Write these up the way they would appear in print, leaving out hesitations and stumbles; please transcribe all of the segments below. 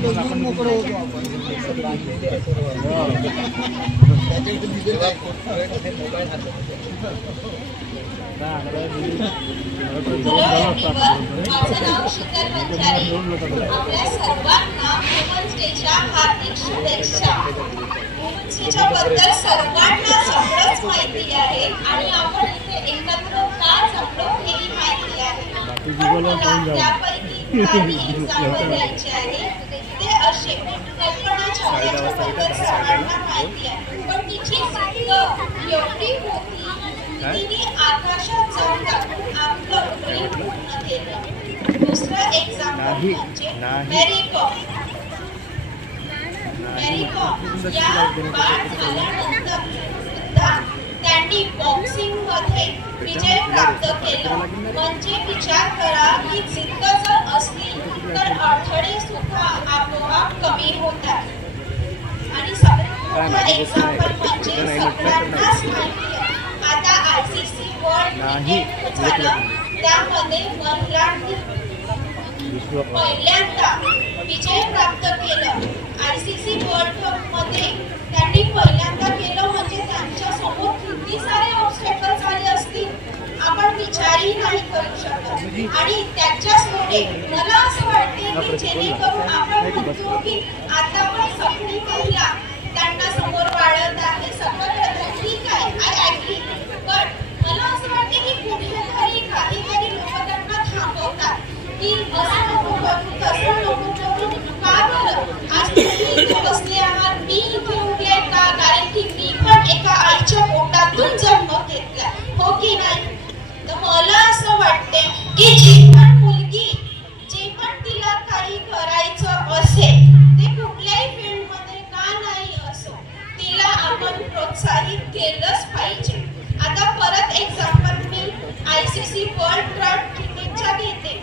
बद्दल सर्वांना सगळंच माहिती आहे आणि आपण इथे एकत्र का जमलो हेही माहिती आहे. त्यापैकी काही एक्झाम्पल द्यायचे आहे. ते असे कल्पना चावल्याच्या बद्दल सर्वांना माहिती आहे, पण तिची जिद्द एवढी होती तिने आकाशात जाऊन टाकून आपलं ड्रीम पूर्ण केलं. दुसरं एक्झाम्पल म्हणजे मेरी कॉम. मेरी कॉम या बाद झाल्यानंतर सुद्धा त्यांनी बॉक्सिंग मध्ये विजय प्राप्त केला. म्हणजे विचार करा की जिद्द जर असली तर अडथळे सुद्धा आपोआप कमी होतात. आणि सगळ्यात मोठा एक्झाम्पल म्हणजे सगळ्यांनाच माहिती आहे आता ICC वर्ल्ड क्रिकेट झालं, त्यामध्ये महिलांनी पहिल्यांदा विजय प्राप्त केलं. ICC वर्ल्ड कप मध्ये त्यांनी पहिल्यांदा केलं म्हणजे त्यांच्या समोर किती सारे ऑब्स्टॅकल्स आले असतील आपण विचारही नाही करू शकत. आणि त्याच्याचमुळे मला असं वाटते की जेणेकरून आपण म्हणतो की आता पण सगळी महिला त्यांना समोर वाढत आहे, सगळं करत आहे, ठीक आहे, आय ऍग्री. पण मला असं वाटते की कुठेतरी काही लोक त्यांना थांबवतात की असं नको करू, तसं नको करू. का बरं आज तुम्ही इथे बसले आहात, मी इथे उभी आहे का? कारण की मी पण एका आईच्या पोटातून जन्म घेतला, हो की नाही? तर मला असं वाटते की जी पण मुलगी जे पण तिला काही करायचं असेल ते कुठल्याही फील्डमध्ये का नाही असो, तिला आपण प्रोत्साहित केलंच पाहिजे. आता परत एक्झाम्पल मी ICC वर्ल्ड कप क्रिकेटचा घेते,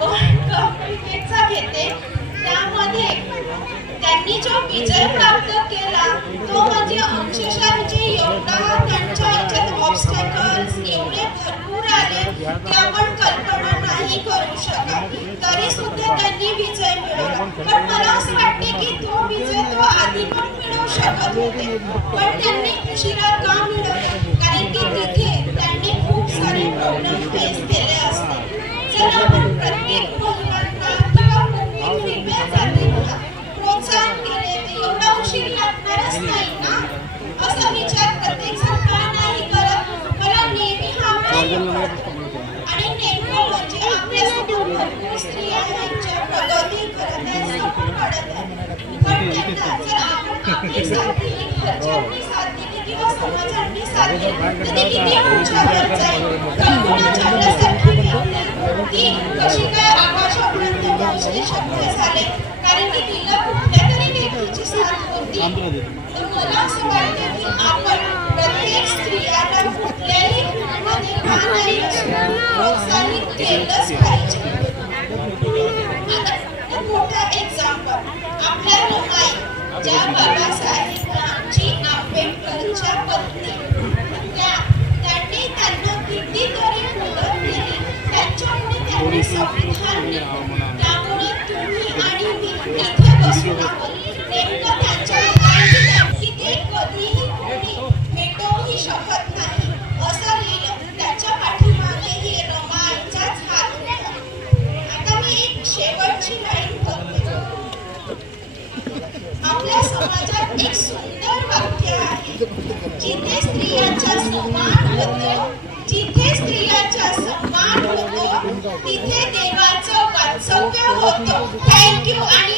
वर्ल्ड कप क्रिकेटचा घेते. त्यामध्ये त्यांनी जो विजय प्राप्त केला तो म्हणजे अक्षरशः जे एवढा त्यांच्या याच्यात ऑब्स्टॅकल्स एवढे भरपूर आले की आपण कल्पना नाही करू शकत, तरी सुद्धा त्यांनी विजय मिळवला. पण मला असं वाटते की तो विजय तो आधी पण मिळवू शकत होते, पण त्यांनी उशिरा का मिळवला? कारण की तिथे त्यांनी खूप सारे प्रॉब्लेम फेस केले असते. जर आपण प्रत्येक महिलांना किंवा कोणी प्रोत्साहन केले ते एवढा उशीर लागणारच नाही ना, असा विचार प्रत्येक जण का नाही करत? मला नेहमी हा प्रश्न आणि नेमकं म्हणजे आपल्यासोबत भरपूर स्त्रिया आहेत ज्या प्रगती करत आहेत, सपोर्ट करत आहेत, पण त्यांना जर आपण आपली साथ दिली, घरच्यांनी साथ दिली किंवा समाजाने साथ दिली तर ते किती उंचावर जाईल. कल्पना चावल्यासारखी ती कशी काय आकाशापर्यंत पोहोचणे शक्य झाले? कारण की तिला कुठल्या तरी व्यक्तीची साथ होती. तर मला असं वाटतं की आपण प्रत्येक स्त्रियाला कुठल्याही फील्डमध्ये का नाही प्रोत्साहित केलंच पाहिजे. आता मोठा एक्झाम्पल आपल्या रमाई ज्या बाबासाहेब रामजी आंबेडकरच्या पत्नी, त्यांनी त्यांना कितीतरी मदत केली. त्यांच्यामुळे त्यांनी संविधान लिहिलं. त्यामुळे तुम्ही आणि मी इथे बसून आहोत. नेमकं त्यांच्या की ते कधीही कोणी भेटवूही शकत नाही असं लिहिलं. त्याच्या पाठीमागे ही रमाईचाच हात होता. आता मी एक शेवटची लाईन करते. आपल्या समाजात एक सुंदर वाक्य आहे, जिथे स्त्रियांचा सन्मान होतो, जिथे स्त्रियांचा सन्मान होतो तिथे देवाचं वास्तव्य होतं. थँक्यू आणि